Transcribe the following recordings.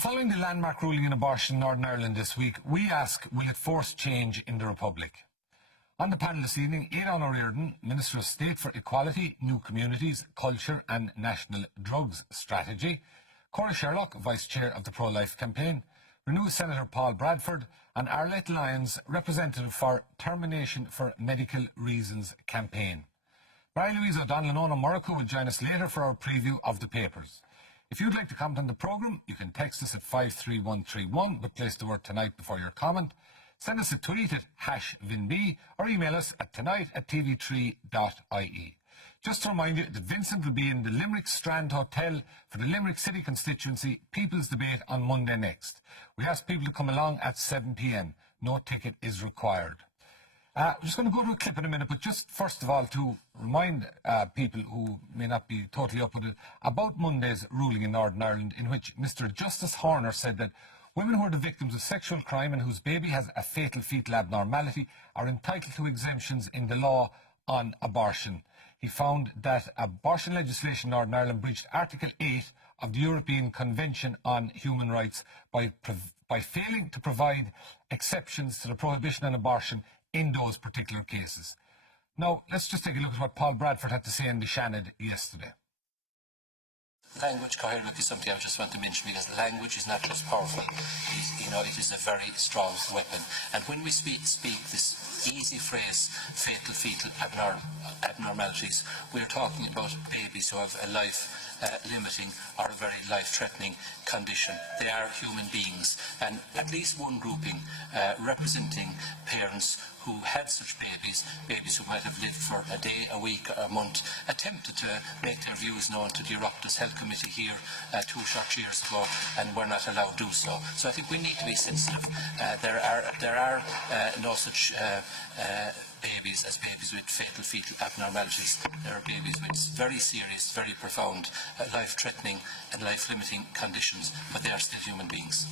Following the landmark ruling in abortion in Northern Ireland this week, we ask, will it force change in the Republic? On the panel this evening, Aidan O'Riordan, Minister of State for Equality, New Communities, Culture and National Drugs Strategy, Cora Sherlock, Vice Chair of the Pro-Life Campaign, Renew Senator Paul Bradford and Arlette Lyons, representative for Termination for Medical Reasons Campaign. Mary-Louise O'Donnell and Ona Muraco will join us later for our preview of the papers. If you'd like to comment on the programme, you can text us at 53131, but place the word tonight before your comment. Send us a tweet at #VinB or email us at tonight@tv3.ie. Just to remind you that Vincent will be in the Limerick Strand Hotel for the Limerick City Constituency People's Debate on Monday next. We ask people to come along at 7 p.m. No ticket is required. We're just going to go to a clip in a minute, but just first of all to remind people who may not be totally up with it about Monday's ruling in Northern Ireland, in which Mr. Justice Horner said that women who are the victims of sexual crime and whose baby has a fatal fetal abnormality are entitled to exemptions in the law on abortion. He found that abortion legislation in Northern Ireland breached Article 8 of the European Convention on Human Rights by failing to provide exceptions to the prohibition on abortion in those particular cases. Now, let's just take a look at what Paul Bradford had to say in the Shannon yesterday. Language coherence is something I just want to mention, because language is not just powerful, it is a very strong weapon. And when we speak this easy phrase, fatal fetal abnormalities, we're talking about babies who have a life-limiting or a very life-threatening condition. They are human beings, and at least one grouping representing parents who had such babies who might have lived for a day, a week, a month, attempted to make their views known to the Oireachtas Health Committee here 2 short years ago, and were not allowed to do so. So I think we need to be sensitive. There are no such babies as babies with fatal fetal abnormalities. There are babies with very serious, very profound, life-threatening and life-limiting conditions, but they are still human beings.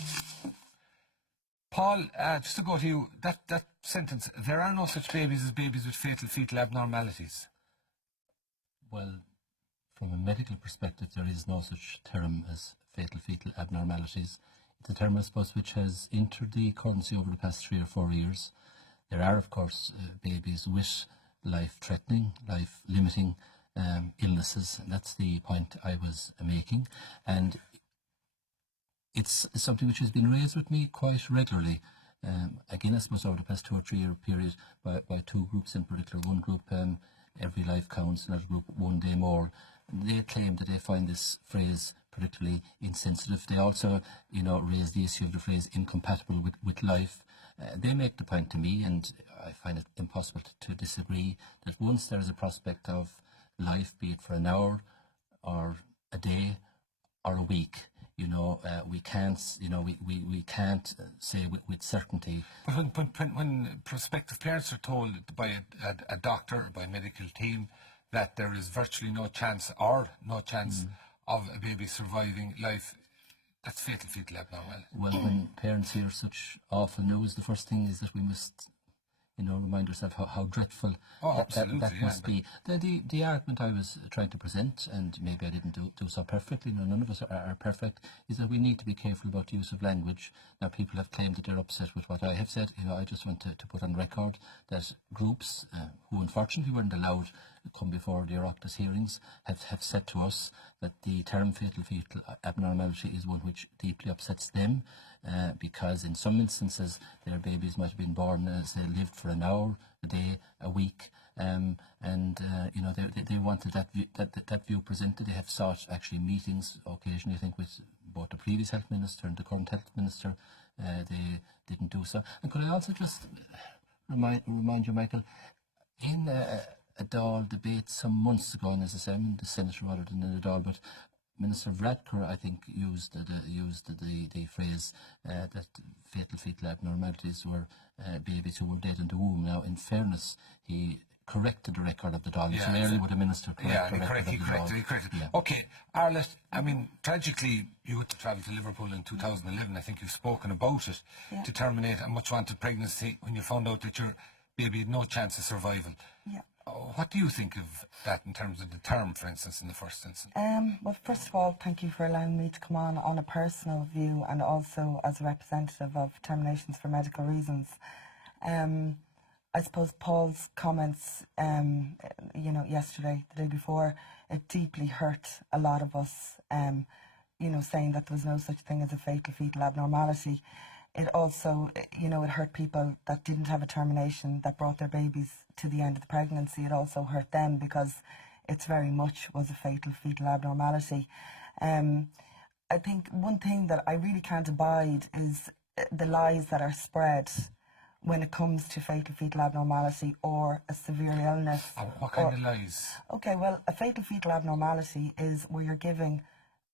Paul, just to go to you, that sentence, there are no such babies as babies with fatal fetal abnormalities. Well, from a medical perspective, there is no such term as fatal fetal abnormalities. It's a term, I suppose, which has entered the currency over the past 3 or 4 years. There are, of course, babies with life-threatening, life-limiting illnesses, and that's the point I was making. And it's something which has been raised with me quite regularly. Again, I suppose over the past 2 or 3 year period by 2 groups in particular. One group, Every Life Counts, another group, One Day More. And they claim that they find this phrase particularly insensitive. They also, raise the issue of the phrase incompatible with life. They make the point to me, and I find it impossible to disagree, that once there is a prospect of life, be it for an hour or a day or a week, we can't say with certainty. But when prospective parents are told by a doctor, by a medical team, that there is virtually no chance of a baby surviving life, that's fatal fetal abnormality. Well, when parents hear such awful news, the first thing is that we must remind ourselves how dreadful that must be. The argument I was trying to present, and maybe I didn't do so perfectly, none of us are perfect, is that we need to be careful about the use of language. Now, people have claimed that they're upset with what I have said. I just want to put on record that groups who unfortunately weren't allowed to come before the Oireachtas hearings have said to us that the term fatal fetal abnormality is one which deeply upsets them, because in some instances their babies might have been born as they lived for an hour, a day, a week, and they wanted that view presented. They have sought actually meetings occasionally, I think, with both the previous health minister and the current health minister. They didn't do so. And could I also just remind you, Michael, in a Dáil debate some months ago, and as I say, I'm in the Senate rather than in the Dáil, but Minister Radker, I think, used the phrase that fatal fetal abnormalities were babies who were dead in the womb. Now, in fairness, he corrected the record of the Dáil. Yeah, so rarely would a minister correct the record of the Dáil. He corrected. Yeah. Okay, Arlette, I mean, tragically, you had to travel to Liverpool in 2011. I think you've spoken about it, to terminate a much-wanted pregnancy when you found out that your baby had no chance of survival. Yeah. What do you think of that in terms of the term, for instance, in the first instance? Well, first of all, thank you for allowing me to come on a personal view and also as a representative of Terminations for Medical Reasons. I suppose Paul's comments, you know, yesterday, the day before, it deeply hurt a lot of us, you know, saying that there was no such thing as a fatal fetal abnormality. It also, you know, it hurt people that didn't have a termination, that brought their babies to the end of the pregnancy. It also hurt them because it's very much was a fatal fetal abnormality. I think one thing that I really can't abide is the lies that are spread when it comes to fatal fetal abnormality or a severe illness. What kind of lies? Okay, well, a fatal fetal abnormality is where you're giving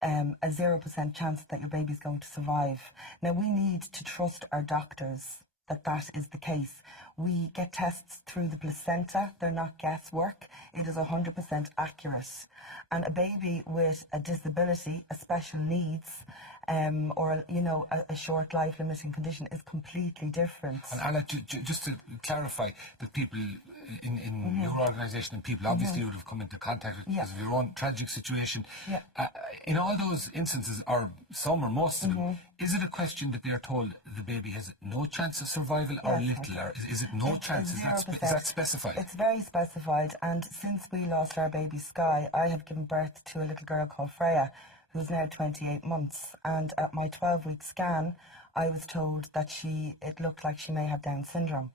a 0% chance that your baby's going to survive. Now, we need to trust our doctors that that is the case. We get tests through the placenta. They're not guesswork. It is 100% accurate. And a baby with a disability, a special needs, or you know, a short life-limiting condition is completely different. And Anna, just to clarify, that people in your organisation and people obviously would have come into contact with because of your own tragic situation. In all those instances, or some or most of them, is it a question that they are told the baby has no chance of survival or little, or is it no chance? Is that specified? It's very specified, and since we lost our baby Sky, I have given birth to a little girl called Freya, who's now 28 months, and at my 12-week scan, I was told that it looked like she may have Down syndrome.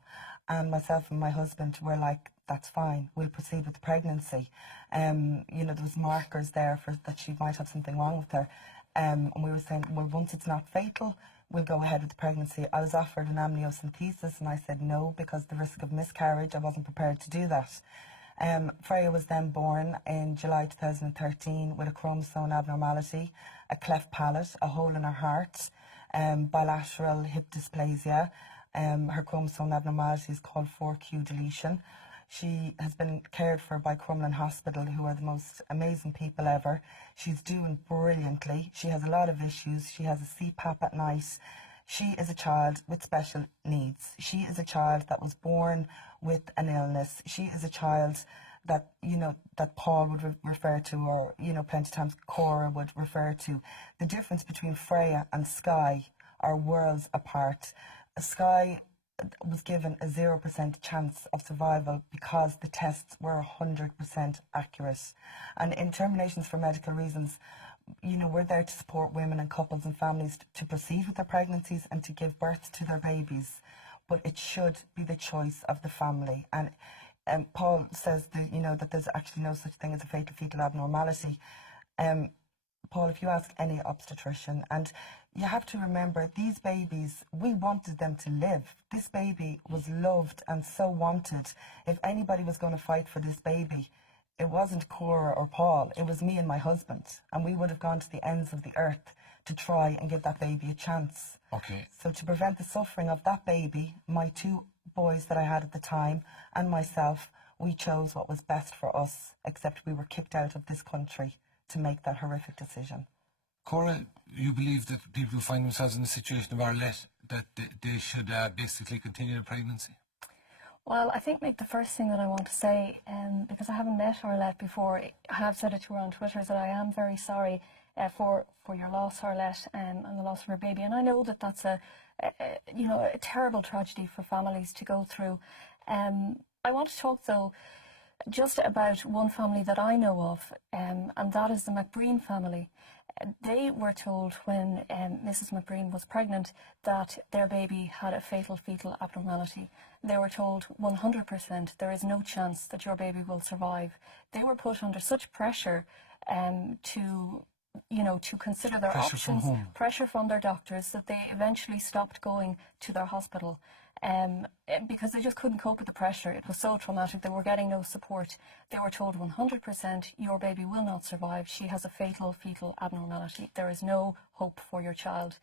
And myself and my husband were like, that's fine, we'll proceed with the pregnancy. You know, there was markers there for that she might have something wrong with her. And we were saying, well, once it's not fatal, we'll go ahead with the pregnancy. I was offered an amniocentesis and I said no, because the risk of miscarriage, I wasn't prepared to do that. Freya was then born in July 2013 with a chromosome abnormality, a cleft palate, a hole in her heart, bilateral hip dysplasia. Her chromosome abnormality is called 4q deletion. She has been cared for by Crumlin Hospital, who are the most amazing people ever. She's doing brilliantly. She has a lot of issues. She has a CPAP at night. She is a child with special needs. She is a child that was born with an illness. She is a child that, you know, that Paul would refer to, or, you know, plenty of times Cora would refer to. The difference between Freya and Sky are worlds apart. Sky was given a 0% chance of survival because the tests were 100% accurate. And in Terminations for Medical Reasons, you know, we're there to support women and couples and families to proceed with their pregnancies and to give birth to their babies. But it should be the choice of the family. And Paul says that, you know, that there's actually no such thing as a fatal fetal abnormality. Paul, if you ask any obstetrician, and you have to remember, these babies, we wanted them to live. This baby was loved and so wanted. If anybody was going to fight for this baby, it wasn't Cora or Paul, it was me and my husband. And we would have gone to the ends of the earth to try and give that baby a chance. Okay. So to prevent the suffering of that baby, my 2 boys that I had at the time and myself, we chose what was best for us, except we were kicked out of this country to make that horrific decision. Cora, you believe that people who find themselves in the situation of Arlette, that they should basically continue the pregnancy? Well, I think, Mick, the first thing that I want to say, because I haven't met Arlette before, I have said it to her on Twitter, is that I am very sorry for your loss, Arlette, and the loss of her baby. And I know that that's a terrible tragedy for families to go through. I want to talk, though, just about one family that I know of, and that is the McBreen family. They were told when Mrs. McBreen was pregnant that their baby had a fatal fetal abnormality. They were told 100% there is no chance that your baby will survive. They were put under such pressure to consider their options, pressure from their doctors, that they eventually stopped going to their hospital. Because they just couldn't cope with the pressure. It was so traumatic. They were getting no support. They were told 100% your baby will not survive. She has a fatal fetal abnormality. There is no hope for your child.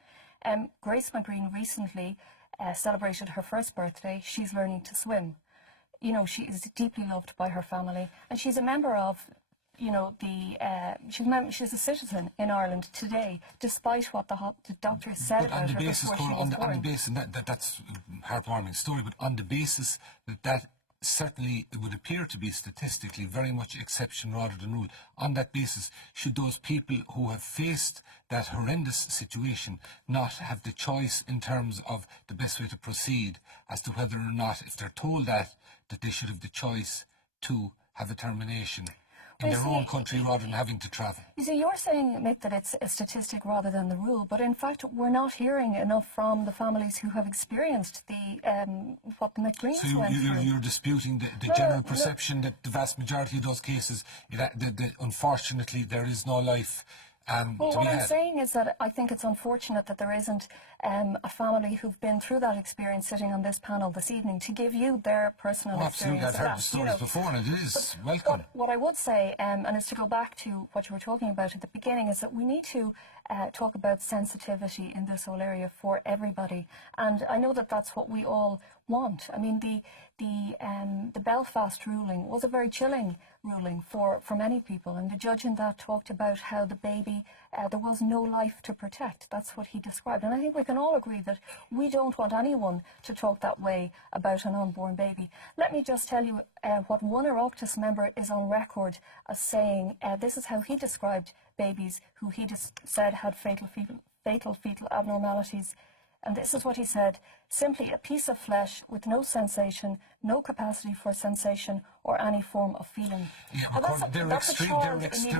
Grace McBreen recently celebrated her first birthday. She's learning to swim. You know, she is deeply loved by her family, and she's a member of, you know, she's a citizen in Ireland today, despite what the doctors said about her before she was born. On the basis, and that's a heartwarming story, but on the basis that certainly it would appear to be statistically very much exception rather than rule. On that basis, should those people who have faced that horrendous situation not have the choice in terms of the best way to proceed as to whether or not, if they're told that they should have the choice to have a termination in their own country rather than having to travel? You see, you're saying, Mick, that it's a statistic rather than the rule, but in fact we're not hearing enough from the families who have experienced the what the McGreens went through. You're disputing the general perception that the vast majority of those cases, unfortunately, there is no life. Well, what I'm saying is that I think it's unfortunate that there isn't a family who've been through that experience sitting on this panel this evening to give you their personal experience. Absolutely, I've heard the stories before, and it is welcome. What I would say, and is to go back to what you were talking about at the beginning, is that we need to talk about sensitivity in this whole area for everybody. And I know that that's what we all want. I mean, the Belfast ruling was a very chilling ruling for many people, and the judge in that talked about how the baby, there was no life to protect. That's what he described. And I think we can all agree that we don't want anyone to talk that way about an unborn baby. Let me just tell you what one Oireachtas member is on record as saying. This is how he described babies who he said had fatal fetal abnormalities. And this is what he said: simply a piece of flesh with no sensation, no capacity for sensation or any form of feeling. Yeah, there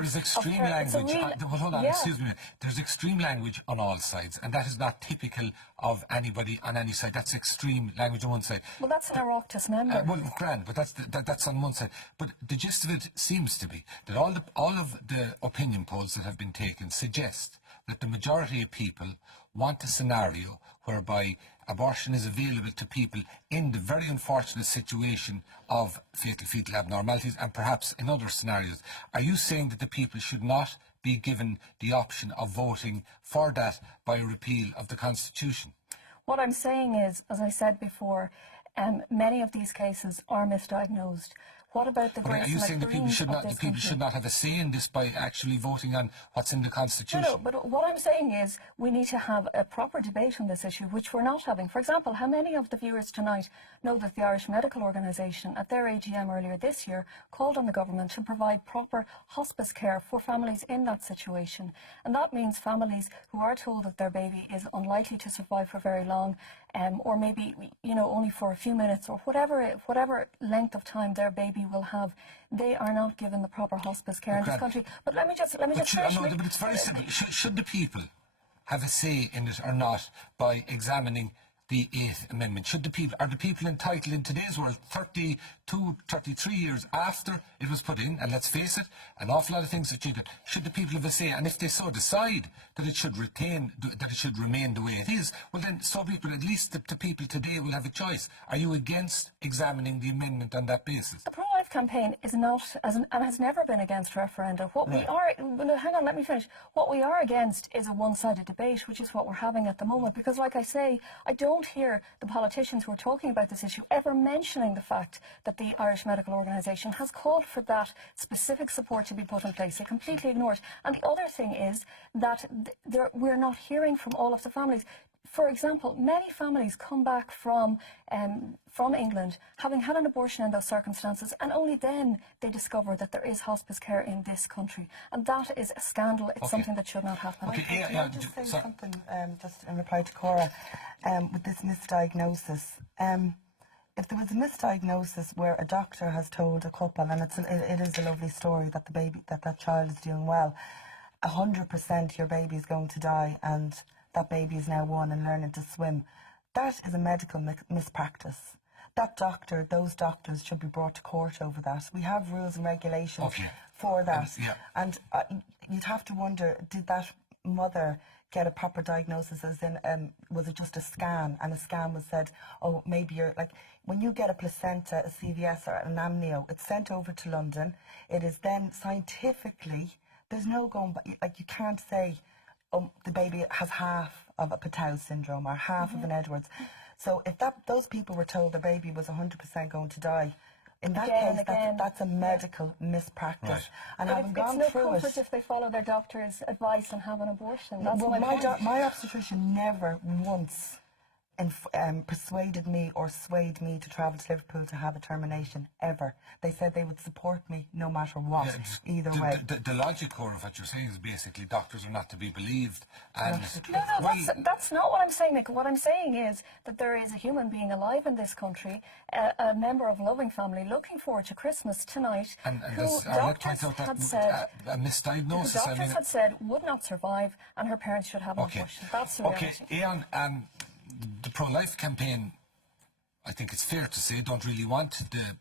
is extreme language. Hold on, excuse me. There's extreme language on all sides, and that is not typical of anybody on any side. That's extreme language on one side. Well, that's an Oireachtas member. Well, grand, but that's on one side. But the gist of it seems to be that all of the opinion polls that have been taken suggest that the majority of people want a scenario whereby abortion is available to people in the very unfortunate situation of fetal abnormalities, and perhaps in other scenarios. Are you saying that the people should not be given the option of voting for that by repeal of the Constitution? What I'm saying is, as I said before, many of these cases are misdiagnosed. What about the Grace? Are you saying the people should not have a say in this by actually voting on what's in the Constitution? No, but what I'm saying is we need to have a proper debate on this issue, which we're not having. For example, how many of the viewers tonight know that the Irish Medical Organisation at their AGM earlier this year called on the government to provide proper hospice care for families in that situation? And that means families who are told that their baby is unlikely to survive for very long, or maybe, only for a few minutes, or whatever length of time their baby will have, they are not given the proper hospice care in this country. But let me just but it's very simple. Should the people have a say in it or not by examining the 8th Amendment? Are the people entitled in today's world, 32, 33 years after it was put in, and let's face it, an awful lot of things that should the people have a say? And if they so decide that it should remain the way it is, well then so be it, but at least the people today will have a choice. Are you against examining the amendment on that basis? The pro-life campaign is not, and has never been against referenda. What we are, hang on, let me finish. What we are against is a one-sided debate, which is what we're having at the moment, because like I say, I don't hear the politicians who are talking about this issue ever mentioning the fact that the Irish Medical Organisation has called for that specific support to be put in place. They completely ignore it. And the other thing is that we're not hearing from all of the families. For example, many families come back from England having had an abortion in those circumstances, and only then they discover that there is hospice care in this country. And that is a scandal. It's something that should not happen. Can I just say something, just in reply to Cora, with this misdiagnosis? If there was a misdiagnosis where a doctor has told a couple, and it is a lovely story that that child is doing well, 100% your baby is going to die, and that baby is now 1 and learning to swim, that is a medical mispractice. Those doctors should be brought to court over that. We have rules and regulations for that. And you'd have to wonder, did that mother get a proper diagnosis, as in, was it just a scan, and a scan was said, oh, maybe you're, like, when you get a placenta, a CVS or an amnio, it's sent over to London. It is then scientifically, there's no going back, like, you can't say, oh, the baby has half of a Patau syndrome or half of an Edwards. So if those people were told the baby was 100% going to die, in that case, that's a medical mispractice. Right. And having gone through it, it's no comfort if they follow their doctor's advice and have an abortion. That's my obstetrician never once persuaded me or swayed me to travel to Liverpool to have a termination ever. They said they would support me no matter what, either way. The logic, Cora, of what you're saying is basically doctors are not to be believed. And No, that's not what I'm saying, Nick. What I'm saying is that there is a human being alive in this country, a member of a loving family, looking forward to Christmas tonight, who doctors had said, a misdiagnosis. doctors had said would not survive, and her parents should have an abortion. That's the reality. Okay, Ian, the pro-life campaign, I think it's fair to say, don't really want the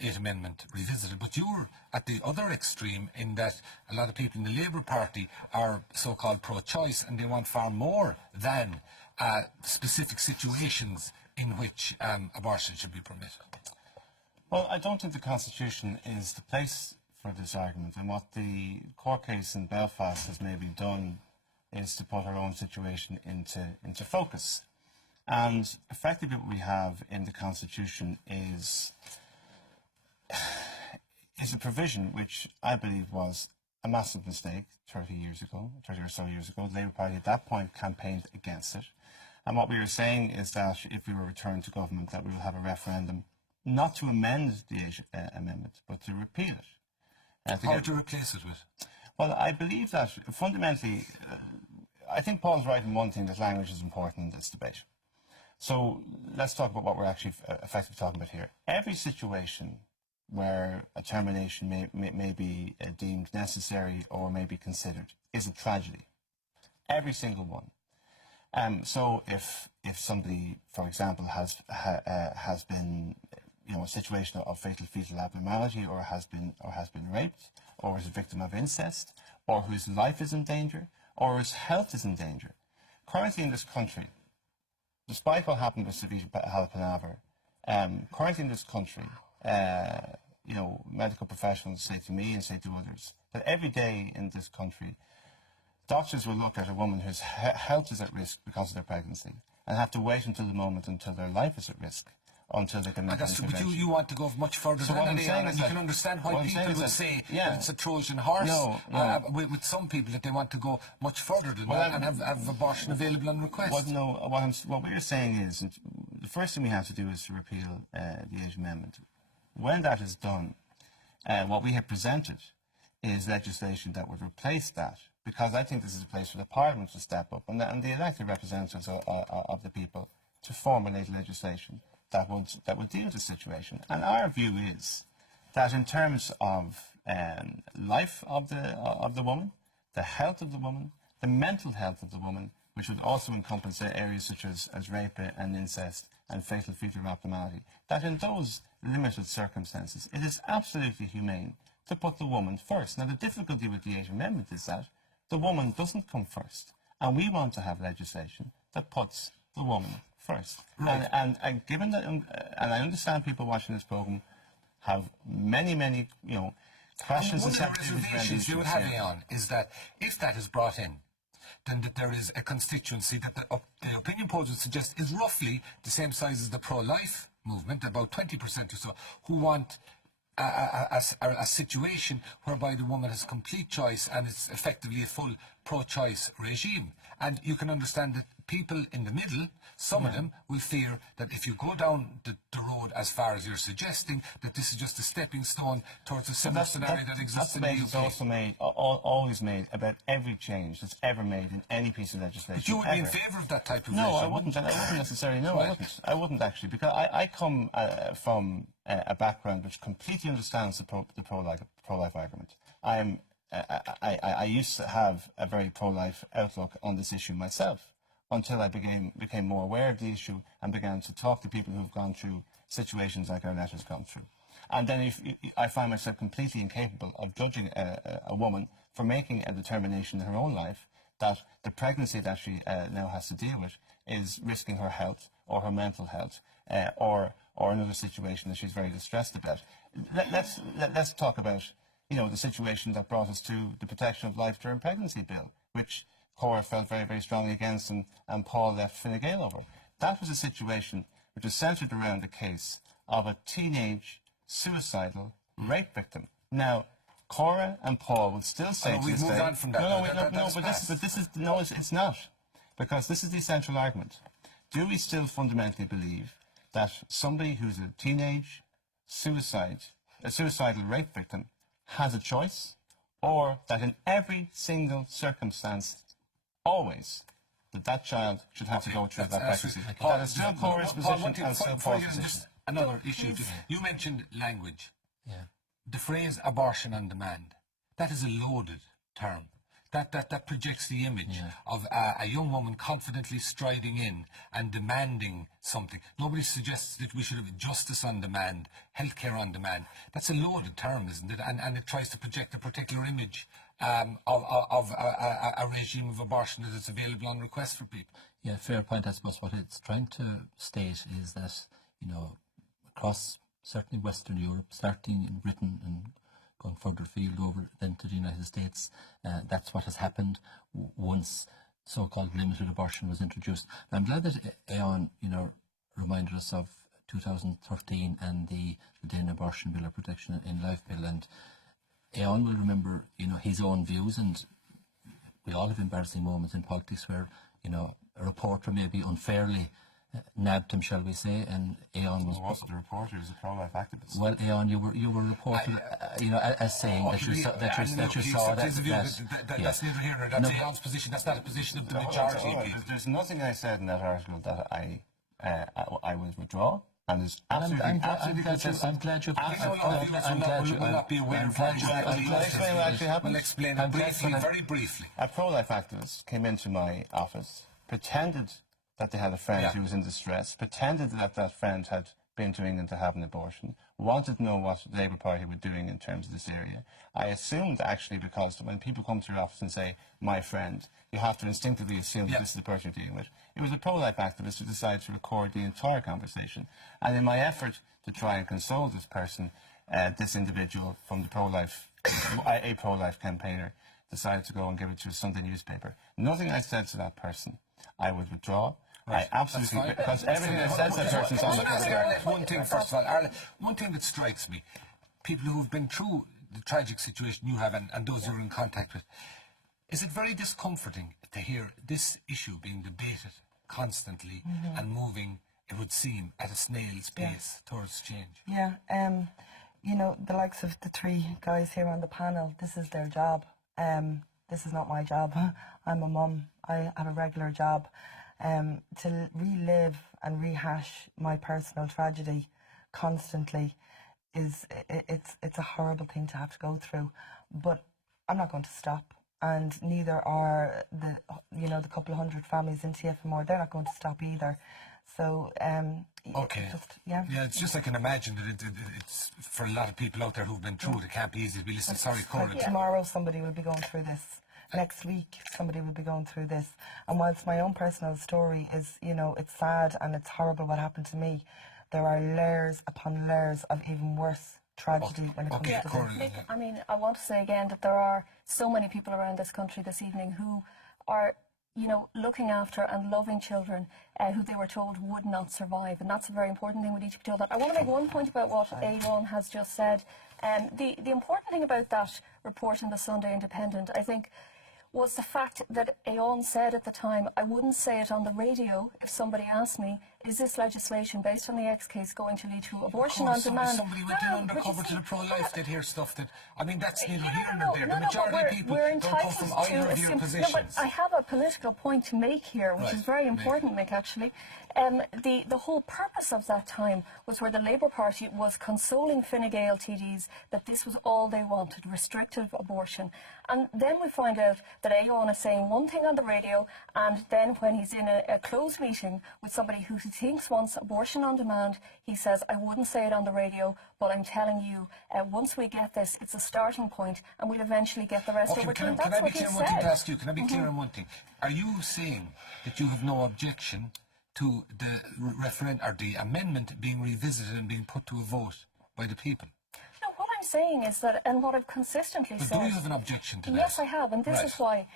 8th Amendment revisited, but you're at the other extreme in that a lot of people in the Labour Party are so-called pro-choice, and they want far more than specific situations in which abortion should be permitted. Well, I don't think the Constitution is the place for this argument, and what the court case in Belfast has maybe done is to put our own situation into focus. And effectively what we have in the Constitution is a provision which I believe was a massive mistake 30 or so years ago. The Labour Party at that point campaigned against it. And what we were saying is that if we were returned to government, that we will have a referendum not to amend the Age Amendment, but to repeal it. How to replace it with? Well, I believe that fundamentally, I think Paul's right in one thing, that language is important in this debate. So let's talk about what we're actually effectively talking about here. Every situation where a termination may be deemed necessary or may be considered is a tragedy. Every single one. So if somebody, for example, has been, a situation of fetal abnormality, or has been raped, or is a victim of incest, or whose life is in danger, or whose health is in danger. Currently in this country, despite what happened with Savita Halappanavar, currently in this country, medical professionals say to me and say to others that every day in this country, doctors will look at a woman whose health is at risk because of their pregnancy and have to wait until the moment until their life is at risk, until they can make an intervention. But you want to go much further than that, and you can understand why people would say that it's a Trojan horse. With some people, that they want to go much further than that and have abortion available on request. What we're saying is, the first thing we have to do is to repeal the Age Amendment. When that is done, what we have presented is legislation that would replace that, because I think this is a place for the Parliament to step up and the elected representatives of the people to formulate legislation that will deal with the situation. And our view is that in terms of life of the woman, the health of the woman, the mental health of the woman, which would also encompass areas such as rape and incest and fetal abnormality, that in those limited circumstances, it is absolutely humane to put the woman first. Now, the difficulty with the Age Amendment is that the woman doesn't come first, and we want to have legislation that puts the woman first. Right. And given that, and I understand people watching this programme have many, questions. One of the reservations you would have, Leon, is that if that is brought in, then that there is a constituency that the opinion polls would suggest is roughly the same size as the pro-life movement, about 20% or so, who want a situation whereby the woman has complete choice and it's effectively a full pro-choice regime. And you can understand that people in the middle, some of them, will fear that if you go down the road as far as you're suggesting, that this is just a stepping stone towards a similar scenario that exists in the UK. That's also always made about every change that's ever made in any piece of legislation. But you would be in favour of that type of No, I wouldn't necessarily. No, right. I wouldn't actually, because I come from a background which completely understands the pro-life argument. I used to have a very pro-life outlook on this issue myself, until I became more aware of the issue and began to talk to people who've gone through situations like Arlette has gone through. And then I find myself completely incapable of judging a woman for making a determination in her own life that the pregnancy that she now has to deal with is risking her health or her mental health or another situation that she's very distressed about. Let's talk about the situation that brought us to the Protection of Life During Pregnancy Bill, which Cora felt very, very strongly against and Paul left Fine Gael over. That was a situation which was centred around the case of a teenage suicidal rape victim. Now, Cora and Paul would still say to this day... We've moved on from that. It's not. Because this is the essential argument. do we still fundamentally believe that somebody who's a teenage suicidal rape victim has a choice, or that in every single circumstance, always, that child should have to go through that pregnancy? That is still Cora's position and still Paul's position. Another issue. You mentioned language. Yeah. The phrase abortion on demand, that is a loaded term. That projects the image of a young woman confidently striding in and demanding something. Nobody suggests that we should have justice on demand, healthcare on demand. That's a loaded term, isn't it? And it tries to project a particular image of a regime of abortion that is available on request for people. Yeah, fair point. I suppose what it's trying to state is that, you know, across certainly Western Europe, starting in Britain and going further afield over then to the United States, that's what has happened once so-called limited abortion was introduced. I'm glad that Eoin, you know, reminded us of 2013 and the then abortion bill or protection in life bill, and Eoin will remember, you know, his own views, and we all have embarrassing moments in politics where, you know, a reporter may be unfairly nabbed him, shall we say, and Eoin was... He wasn't a reporter, he was a pro-life activist. Well, Eoin, you were reported, you know, as saying that you saw that. That's neither here nor there. That's Eoin's position. That's not a position of the majority of people. There's nothing I said in that article that I would withdraw. And it's absolutely, I'm glad you. Will not be aware of what actually happened. We'll explain it briefly, very briefly. A pro-life activist came into my office, pretended that they had a friend who was in distress, pretended that that friend had been to England to have an abortion, wanted to know what the Labour Party were doing in terms of this area. I assumed, actually, because when people come to your office and say, my friend, you have to instinctively assume that this is the person you're dealing with. It was a pro-life activist who decided to record the entire conversation. And in my effort to try and console this person, this individual from the a pro-life campaigner, decided to go and give it to a Sunday newspaper. Nothing I said to that person I would withdraw. I absolutely, because everything that says that person's on the Arlette, one thing, first of all, Arlette, one thing that strikes me, people who've been through the tragic situation you have and those you're in contact with, is it very discomforting to hear this issue being debated constantly and moving, it would seem, at a snail's pace towards change? Yeah, you know, the likes of the three guys here on the panel, this is their job. This is not my job. I'm a mum. I have a regular job. To relive and rehash my personal tragedy constantly it's a horrible thing to have to go through. But I'm not going to stop, and neither are the couple of hundred families in TFMR. They're not going to stop either. So it's just I can imagine that it's for a lot of people out there who've been through it. It can't be easy to be listening. Sorry, Cora. Tomorrow somebody will be going through this. Next week somebody will be going through this. And whilst my own personal story is, you know, it's sad and it's horrible what happened to me, there are layers upon layers of even worse tragedy when it comes to this. Nick, I mean, I want to say again that there are so many people around this country this evening who are, you know, looking after and loving children who they were told would not survive, and that's a very important thing we need to be told that. I want to make one point about what Eoin has just said. The important thing about that report in the Sunday Independent, I think, was the fact that Eoin said at the time, I wouldn't say it on the radio if somebody asked me, is this legislation based on the X case going to lead to abortion on demand? Somebody went in undercover to the pro-life, they'd hear stuff that, I mean, that's neither here nor there. The majority of people don't come from either of your positions. No, but I have a political point to make here, which is very important, Mick, actually. The whole purpose of that time was where the Labour Party was consoling Fine Gael TDs that this was all they wanted, restrictive abortion. And then we find out that Eoin is saying one thing on the radio, and then when he's in a closed meeting with somebody who he thinks wants abortion on demand, he says, I wouldn't say it on the radio, but I'm telling you, once we get this, it's a starting point, and we'll eventually get the rest over time. Can I be clear on one thing to ask you? Can I be clear on one thing? Are you saying that you have no objection to the referendum or the amendment being revisited and being put to a vote by the people? No, what I'm saying is that, and what I've consistently said... But do you have an objection to that? Yes, I have, and this is why.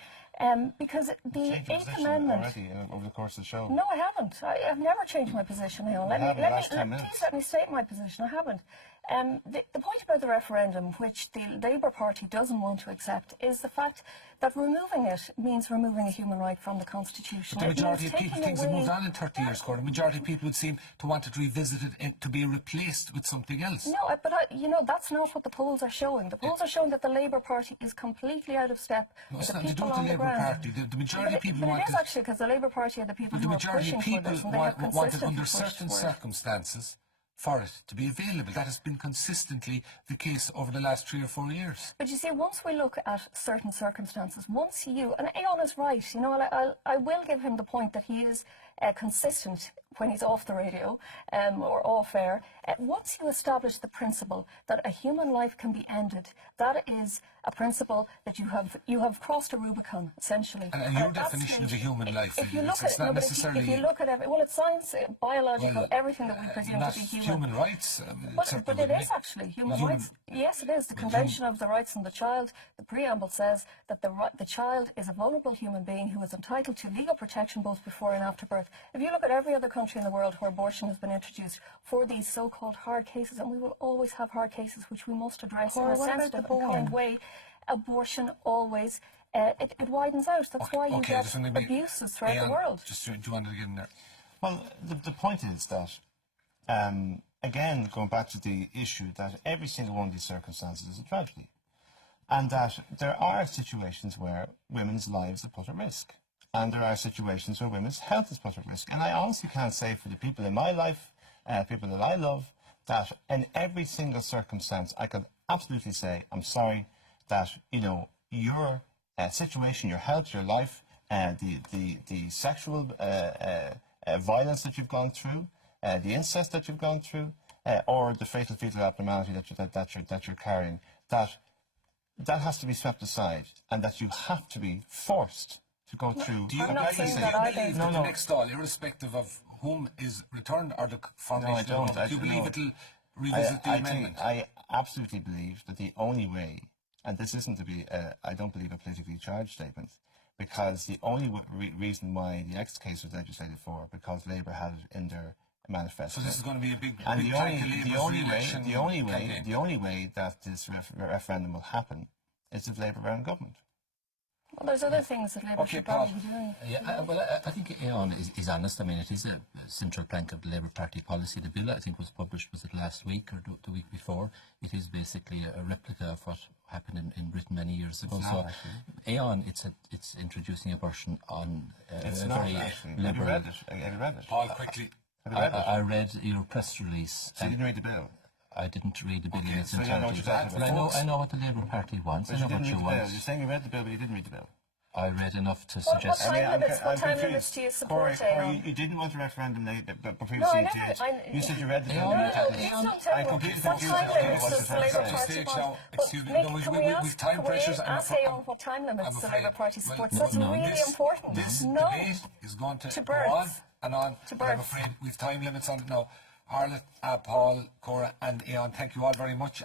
Because the Eighth Amendment... Already, over the course of the show. No, I haven't. I've never changed my position, Eoin. Let me state my position. I haven't. The point about the referendum, which the Labour Party doesn't want to accept, is the fact that removing it means removing a human right from the Constitution. But the majority of people, things have moved on in 30 years, Cora. The majority of people would seem to want it revisited and to be replaced with something else. No, but you know, that's not what the polls are showing. The polls are showing that the Labour Party is completely out of step with the people on the ground. Party. The majority of people want it is actually, because the Labour Party are the people who are pushing for this, and they have consistently want it under certain pushed circumstances for it to be available. That has been consistently the case over the last 3 or 4 years. But you see, once we look at certain circumstances, once you, and Aon is right, you know, I will give him the point that he is consistent when he's off the radio or off air. Once you establish the principle that a human life can be ended, that is a principle that you have crossed a Rubicon, essentially. And your definition of a human life, if you look at not necessarily... If you look at well, it's science, biological, everything that we presume to be human. Human rights. But it is actually human rights. Yes, it is. The Convention of the Rights of the Child, the preamble says that the child is a vulnerable human being who is entitled to legal protection both before and after birth. If you look at every other country in the world where abortion has been introduced for these so-called hard cases, and we will always have hard cases which we must address in a sensitive and kind way, abortion always, it widens out. That's why you get abuses throughout the world. Just do you want to get in there? Well, the point is that, again, going back to the issue that every single one of these circumstances is a tragedy, and that there are situations where women's lives are put at risk, and there are situations where women's health is put at risk. And I honestly can't say for the people in my life, people that I love, that in every single circumstance I could absolutely say, I'm sorry, that, you know, your situation, your health, your life, the sexual violence that you've gone through, the incest that you've gone through, or the fatal fetal abnormality that you're carrying, that has to be swept aside, and that you have to be forced to go through. Do you believe that the next all, irrespective of whom is returned, or the foundation? No, I don't. Do you believe it'll revisit the amendment? I absolutely believe that the only way, and this isn't to be, I don't believe, a politically charged statement, because the only reason why the X case was legislated for, because Labour had it in their manifesto. So this is going to be a big, and big the only way that this referendum will happen is if Labour are in government. Well, there's other things that Labour should probably be doing. Yeah, well, I think Aon is honest. I mean, it is a central plank of the Labour Party policy. The bill, I think, was published, was it last week or the week before? It is basically a replica of what happened in Britain many years ago. So, Aon, it's introducing abortion on a very liberal... Have you read it? Paul, quickly. I read your press release. So you didn't read the bill? I didn't read the bill in its so entirety. But I know what the Labour Party wants. I know what you want. You're saying you read the bill, but you didn't read the bill. I read enough to suggest... What time limits do you support, Cora, you didn't want a referendum previously. You said you read the bill. I'm completely confused. What time limits does the Labour Party support? Excuse me, we've time pressures. Ask Aon what time limits the Labour Party supports. That's really important. This debate is going to go on and on. I'm afraid we've time limits on it now. Harlot, Paul, Cora and Aon, thank you all very much.